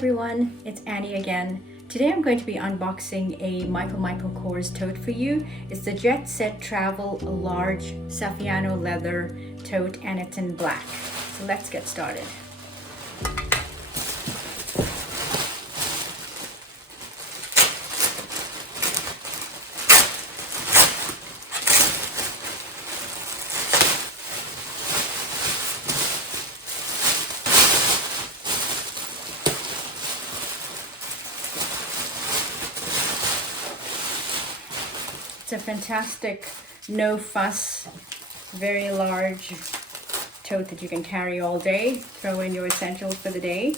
everyone, it's Annie again. Today I'm going to be unboxing a michaelkors tote for you. It's the Jet Set Travel large Saffiano leather tote and it's in black. So let's get started. It's a fantastic, no fuss, very large tote that you can carry all day. Throw in your essentials for the day.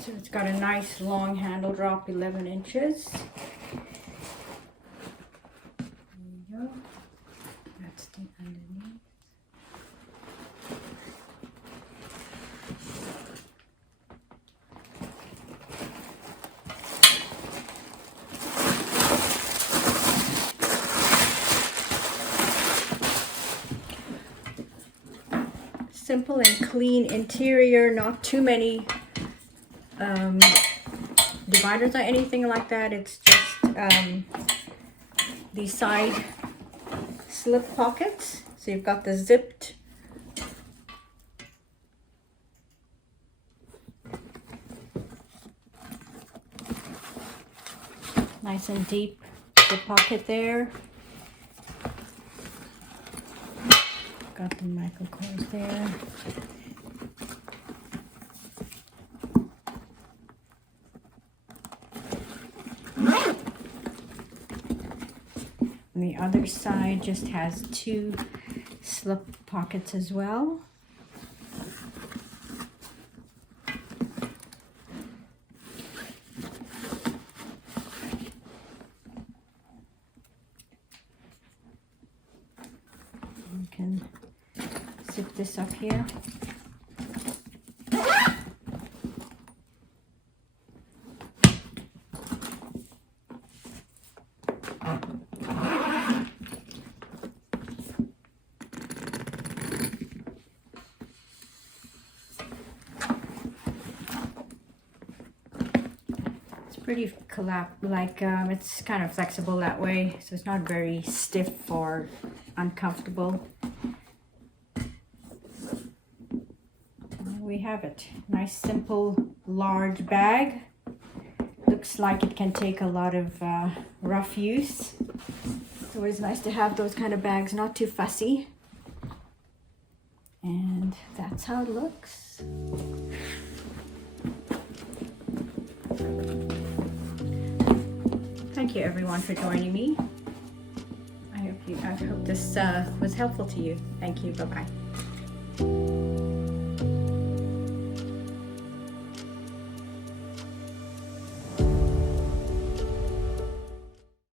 So it's got a nice long handle drop, 11 inches. There you go. That's the underneath. Simple and clean interior, not too many dividers or anything like that. It's just these side slip pockets. So you've got the zipped nice and deep zip pocket there. Got the michaelkors there. And the other side just has two slip pockets as well. You can zip this up here. Pretty it's kind of flexible that way, so it's not very stiff or uncomfortable. And we have it. Nice, simple, large bag. Looks like it can take a lot of rough use. It's always nice to have those kind of bags, not too fussy. And that's how it looks. Thank you everyone for joining me. I hope this was helpful to you. Thank you. Bye-bye.